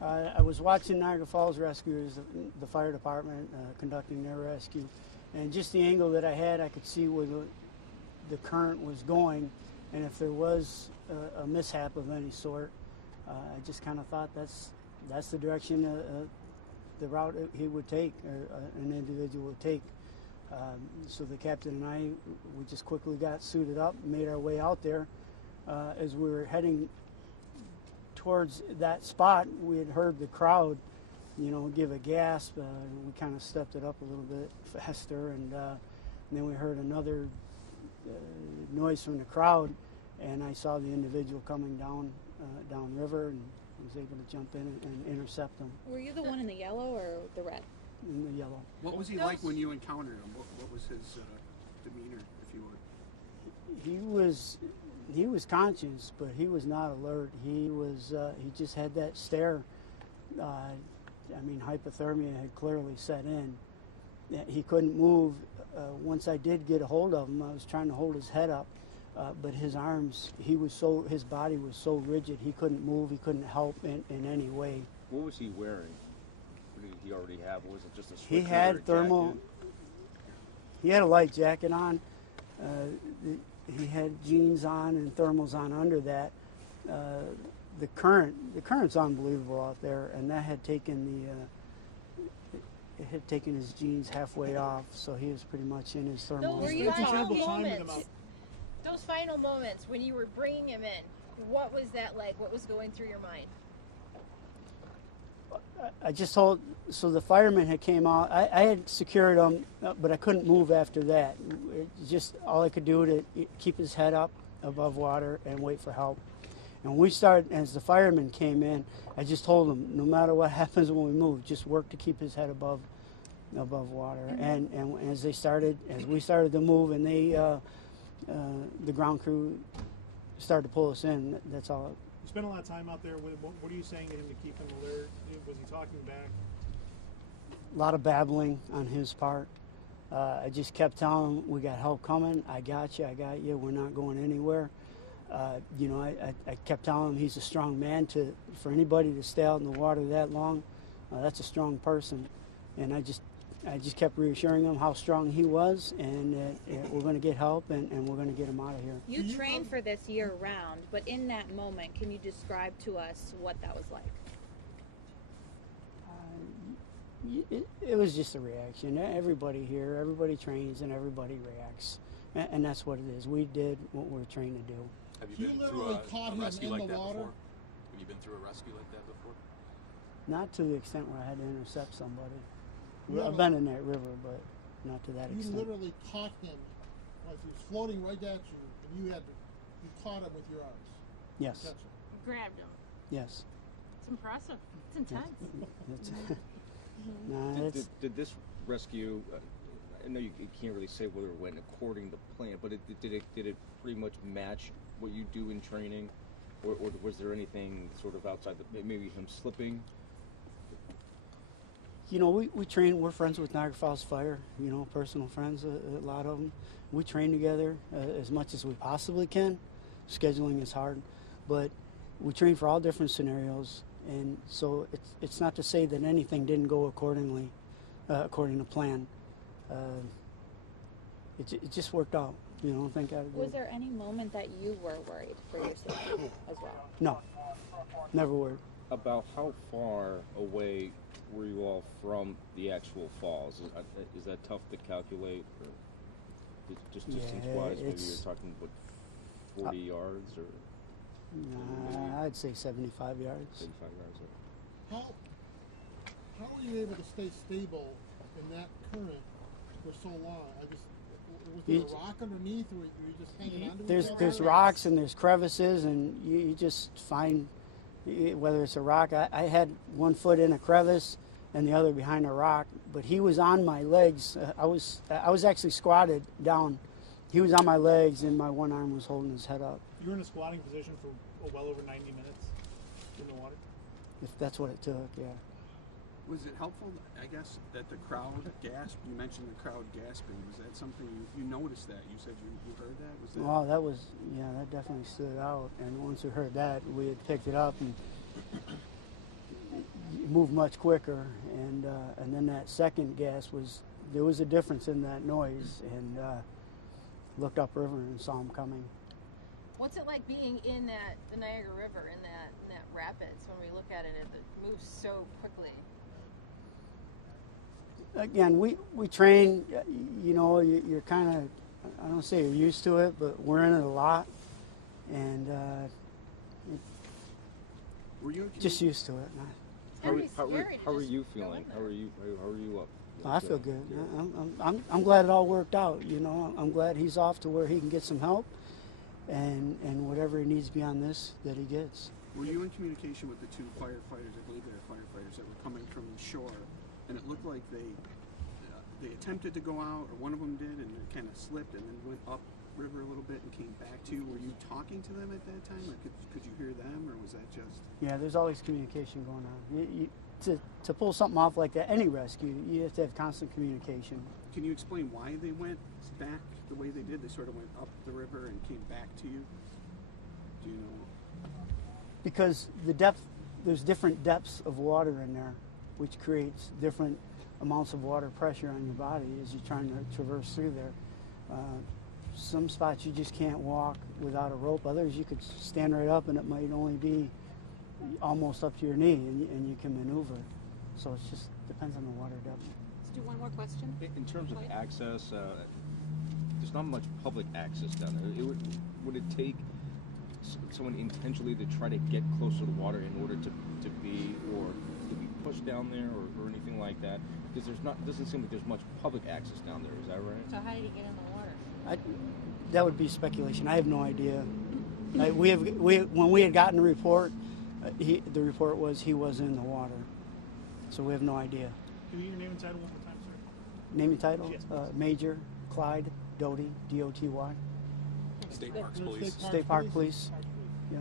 I was watching Niagara Falls rescuers, the fire department, conducting their rescue, and just the angle that I had, I could see where the current was going, and if there was a mishap of any sort, I just kind of thought that's the direction, the route he would take, or an individual would take. So the captain and I, we just quickly got suited up, made our way out there. As we were heading towards that spot, we had heard the crowd, give a gasp. We kind of stepped it up a little bit faster, and then we heard another noise from the crowd, and I saw the individual coming downriver, and was able to jump in and intercept them. Were you the one in the yellow or the red? In the yellow. What was he like when you encountered him? What was his demeanor, if you would? He was conscious, but he was not alert. He just had that stare. Hypothermia had clearly set in. He couldn't move. Once I did get a hold of him, I was trying to hold his head up, but his arms, his body was so rigid, he couldn't move, he couldn't help in any way. What was he wearing? What did he already have? Was it just a sweatshirt? He had thermal. He had a light jacket on. He had jeans on and thermals on under that. The current's unbelievable out there, and that had taken it had taken his jeans halfway off, so he was pretty much in his thermals. Those final moments when you were bringing him in, what was that like? What was going through your mind? I just told, so the fireman had came out. I had secured him, but I couldn't move after that. Just all I could do to keep his head up above water and wait for help. And we started, as the fireman came in, I just told him, no matter what happens when we move, just work to keep his head above water. And as we started to move, and the ground crew started to pull us in. That's all. You spent a lot of time out there. What are you saying to him to keep him alert? Was he talking back? A lot of babbling on his part. I just kept telling him, we got help coming. I got you. We're not going anywhere. I kept telling him he's a strong man. For anybody to stay out in the water that long, that's a strong person. And I just kept reassuring him how strong he was, and we're going to get help, and we're going to get him out of here. You trained for this year round, but in that moment, can you describe to us what that was like? It was just a reaction. Everybody here, everybody trains, and everybody reacts. And that's what it is. We did what we're trained to do. Have you been through a rescue like that before? Have you been through a rescue like that before? Not to the extent where I had to intercept somebody. I've been in that river, but not to that extent. You literally caught him, like he was floating right at you, and you caught him with your arms. Yes. You grabbed him. Yes. It's impressive. It's intense. Did this rescue? I know you can't really say whether it went according to plan, but did it pretty much match what you do in training, or was there anything sort of outside maybe him slipping? We train, we're friends with Niagara Falls Fire, personal friends, a lot of them. We train together as much as we possibly can. Scheduling is hard, but we train for all different scenarios, and so it's not to say that anything didn't go according to plan. It just worked out, Was there any moment that you were worried for your safety as well? No, never worried. About how far away were you all from the actual falls? Is that tough to calculate, or just distance-wise? Maybe you're talking, 40 yards, or? Nah, I'd say 75 yards. 75 yards. How were you able to stay stable in that current for so long? Was there a rock underneath, or were you just hanging onto it? There's rocks and there's crevices, and you just find whether it's a rock. I had one foot in a crevice and the other behind a rock, but he was on my legs. I was actually squatted down. He was on my legs, and my one arm was holding his head up. You were in a squatting position for well over 90 minutes in the water? If that's what it took, yeah. Was it helpful, I guess, that the crowd gasped? You mentioned the crowd gasping. Was that something you noticed that? You said you heard that? Well, that definitely stood out. And once we heard that, we had picked it up, and moved much quicker, and then that second gas there was a difference in that noise, and looked upriver and saw him coming. What's it like being in the Niagara River, in that rapids? When we look at it, it moves so quickly. Again, we train, you know, you're kind of, I don't say you're used to it, but we're in it a lot, and Were you just used to it. It's gotta be scary to How are just you go in feeling? there. How are you up? I feel good. I'm glad it all worked out. You know, I'm glad he's off to where he can get some help, and whatever he needs beyond this, that he gets. Were you in communication with the two firefighters? I believe they were firefighters that were coming from the shore, and it looked like they attempted to go out, or one of them did, and it kind of slipped and then went up river a little bit and came back to you. Were you talking to them at that time, or could you hear them, or was that just? Yeah, there's always communication going on. To pull something off like that, any rescue, you have to have constant communication. Can you explain why they went back the way they did? They sort of went up the river and came back to you. Do you know? Because there's different depths of water in there, which creates different amounts of water pressure on your body as you're trying to traverse through there. Some spots you just can't walk without a rope. Others you could stand right up and it might only be almost up to your knee, and you can maneuver. So it just depends on the water depth. Let's do one more question. In terms of access, there's not much public access down there. Would it take someone intentionally to try to get closer to the water in order to be pushed down there or anything like that? Because doesn't seem like there's much public access down there. Is that right? So how did he get in the water? That would be speculation. I have no idea. When we had gotten the report, the report was he was in the water, so we have no idea. Give me your name and title one more time, sir. Name and title? Yes, Major Clyde Doty, Doty. State Parks Police. State Park Police. Yeah.